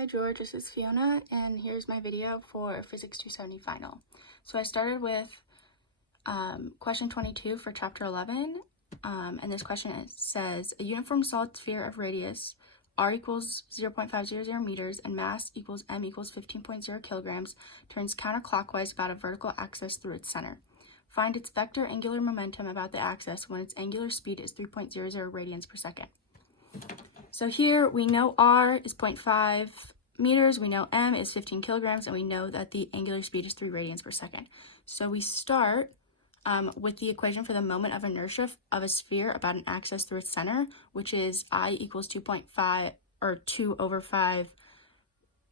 Hi George, this is Fiona, and here's my video for Physics 270 Final. So I started with question 22 for chapter 11, and this question says, a uniform solid sphere of radius r equals 0.500 meters and mass equals m equals 15.0 kilograms turns counterclockwise about a vertical axis through its center. Find its vector angular momentum about the axis when its angular speed is 3.00 radians per second. So here we know r is 0.5 meters, we know m is 15 kilograms, and we know that the angular speed is 3 radians per second. So we start with the equation for the moment of inertia of a sphere about an axis through its center, which is I equals 2.5 or 2 over 5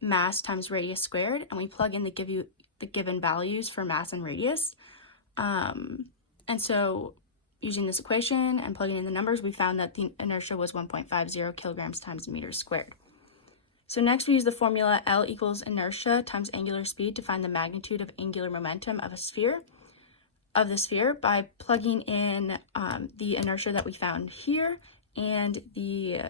mass times radius squared, and we plug in the given values for mass and radius. And so using this equation and plugging in the numbers, we found that the inertia was 1.50 kilograms times meters squared. So next we use the formula L equals inertia times angular speed to find the magnitude of angular momentum of the sphere by plugging in the inertia that we found here and the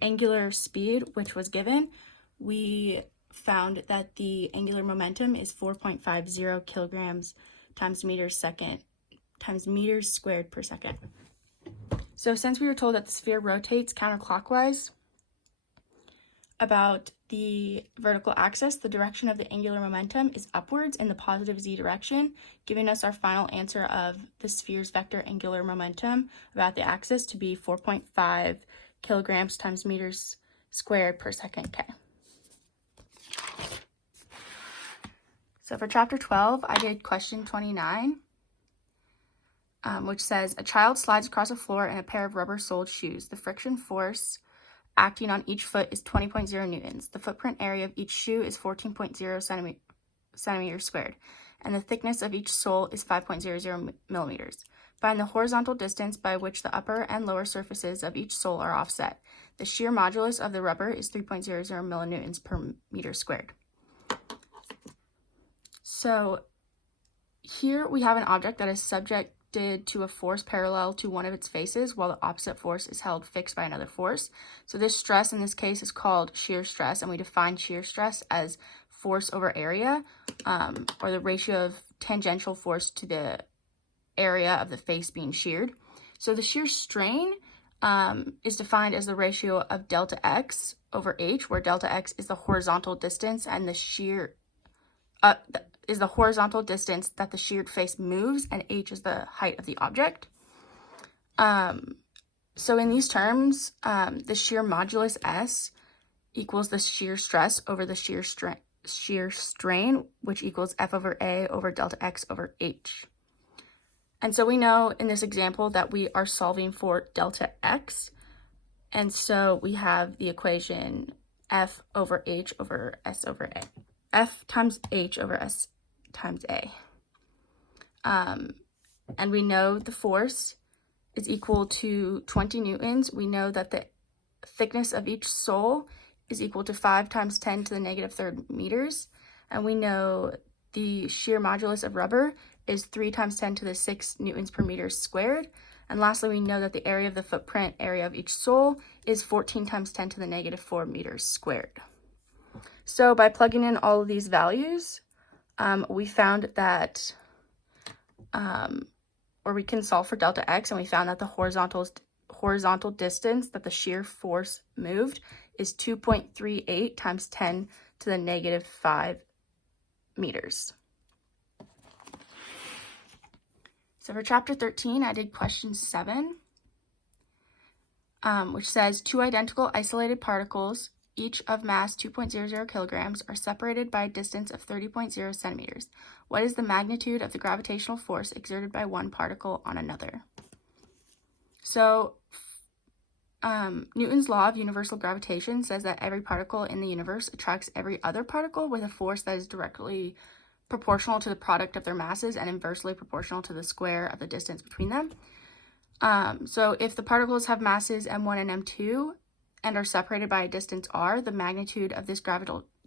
angular speed which was given. We found that the angular momentum is 4.50 kilograms times meters squared per second. So since we were told that the sphere rotates counterclockwise about the vertical axis, the direction of the angular momentum is upwards in the positive z direction, giving us our final answer of the sphere's vector angular momentum about the axis to be 4.5 kilograms times meters squared per second k. So for chapter 12, I did question 29. Which says, a child slides across a floor in a pair of rubber-soled shoes. The friction force acting on each foot is 20.0 newtons. The footprint area of each shoe is 14.0 centimeters squared, and the thickness of each sole is 5.00 millimeters. Find the horizontal distance by which the upper and lower surfaces of each sole are offset. The shear modulus of the rubber is 3.00 millinewtons per meter squared. So here we have an object that is subject to a force parallel to one of its faces while the opposite force is held fixed by another force. So this stress in this case is called shear stress, and we define shear stress as force over area, or the ratio of tangential force to the area of the face being sheared. So the shear strain is defined as the ratio of delta x over h, where delta x is the horizontal distance and the shear is the horizontal distance that the sheared face moves, and h is the height of the object. So in these terms, the shear modulus S equals the shear stress over the shear strain, which equals F over A over delta X over H. And so we know in this example that we are solving for delta X, and so we have the equation F over H over S over A. F times H over S times A. And we know the force is equal to 20 newtons. We know that the thickness of each sole is equal to 5 times 10 to the negative third meters. And we know the shear modulus of rubber is 3 times 10 to the 6 newtons per meter squared. And lastly, we know that the area of the footprint area of each sole is 14 times 10 to the negative 4 meters squared. So by plugging in all of these values, we found that, or we can solve for delta x, and we found that the horizontal distance that the shear force moved is 2.38 times 10 to the negative 5 meters. So for chapter 13, I did question 7, which says two identical isolated particles, each of mass 2.00 kilograms, are separated by a distance of 30.0 centimeters. What is the magnitude of the gravitational force exerted by one particle on another? So Newton's law of universal gravitation says that every particle in the universe attracts every other particle with a force that is directly proportional to the product of their masses and inversely proportional to the square of the distance between them. So if the particles have masses m1 and m2, and are separated by a distance r, the magnitude of this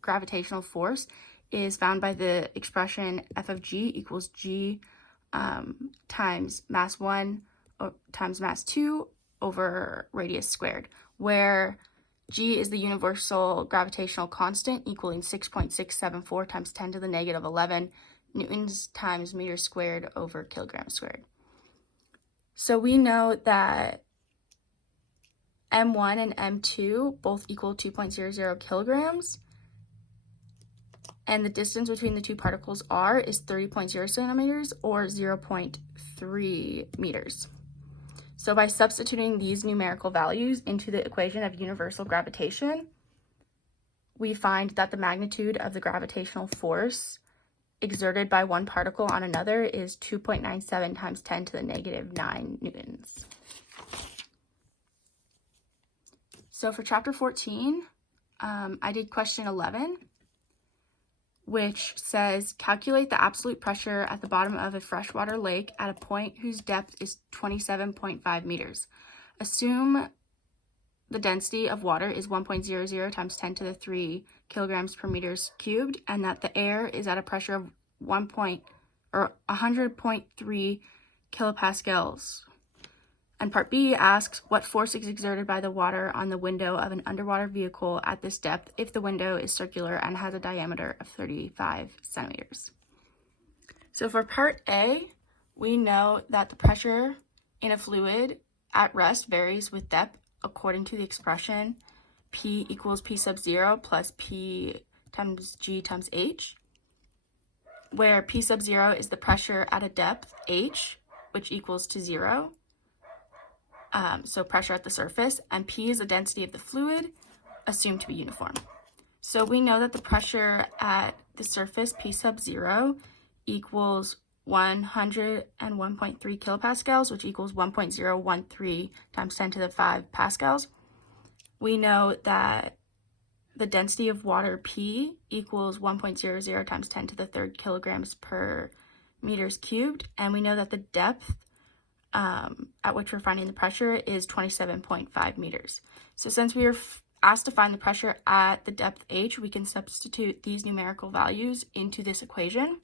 gravitational force is found by the expression F of g equals g times mass 1 times mass 2 over radius squared, where G is the universal gravitational constant, equaling 6.674 times 10 to the negative 11 newtons times meters squared over kilograms squared. So we know that M1 and M2 both equal 2.00 kilograms, and the distance between the two particles R is 30.0 centimeters or 0.3 meters. So by substituting these numerical values into the equation of universal gravitation, we find that the magnitude of the gravitational force exerted by one particle on another is 2.97 times 10 to the negative 9 newtons. So for chapter 14, I did question 11, which says calculate the absolute pressure at the bottom of a freshwater lake at a point whose depth is 27.5 meters. Assume the density of water is 1.00 times 10 to the 3 kilograms per meters cubed, and that the air is at a pressure of 100.3 kilopascals. And part B asks what force is exerted by the water on the window of an underwater vehicle at this depth if the window is circular and has a diameter of 35 centimeters. So for part A, we know that the pressure in a fluid at rest varies with depth according to the expression P equals P sub 0 plus P times G times H, where P sub 0 is the pressure at a depth H, which equals to 0. So pressure at the surface, and P is the density of the fluid, assumed to be uniform. So we know that the pressure at the surface, P sub 0, equals 101.3 kilopascals, which equals 1.013 times 10 to the 5 pascals. We know that the density of water, P, equals 1.00 times 10 to the 3rd kilograms per meters cubed, and we know that the depth at which we're finding the pressure is 27.5 meters. So since we are asked to find the pressure at the depth H, we can substitute these numerical values into this equation.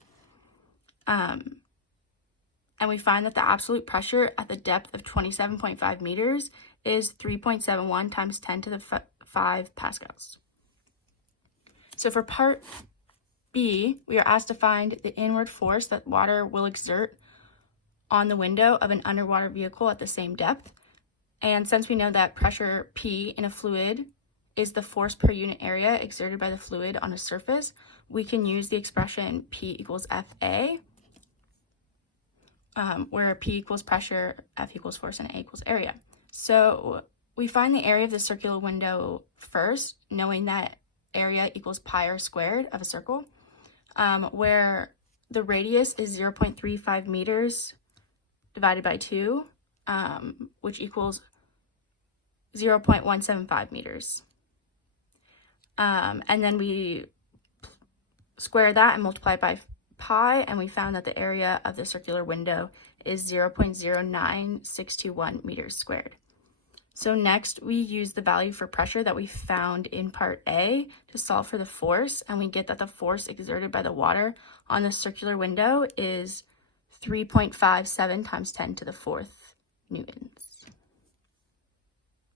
And we find that the absolute pressure at the depth of 27.5 meters is 3.71 times 10 to the 5 pascals. So for part B, we are asked to find the inward force that water will exert on the window of an underwater vehicle at the same depth. And since we know that pressure P in a fluid is the force per unit area exerted by the fluid on a surface, we can use the expression P equals FA, where P equals pressure, F equals force, and A equals area. So we find the area of the circular window first, knowing that area equals pi r squared of a circle, where the radius is 0.35 meters divided by 2, which equals 0.175 meters. And then we square that and multiply it by pi, and we found that the area of the circular window is 0.09621 meters squared. So next, we use the value for pressure that we found in part A to solve for the force, and we get that the force exerted by the water on the circular window is 3.57 times 10 to the 4th newtons.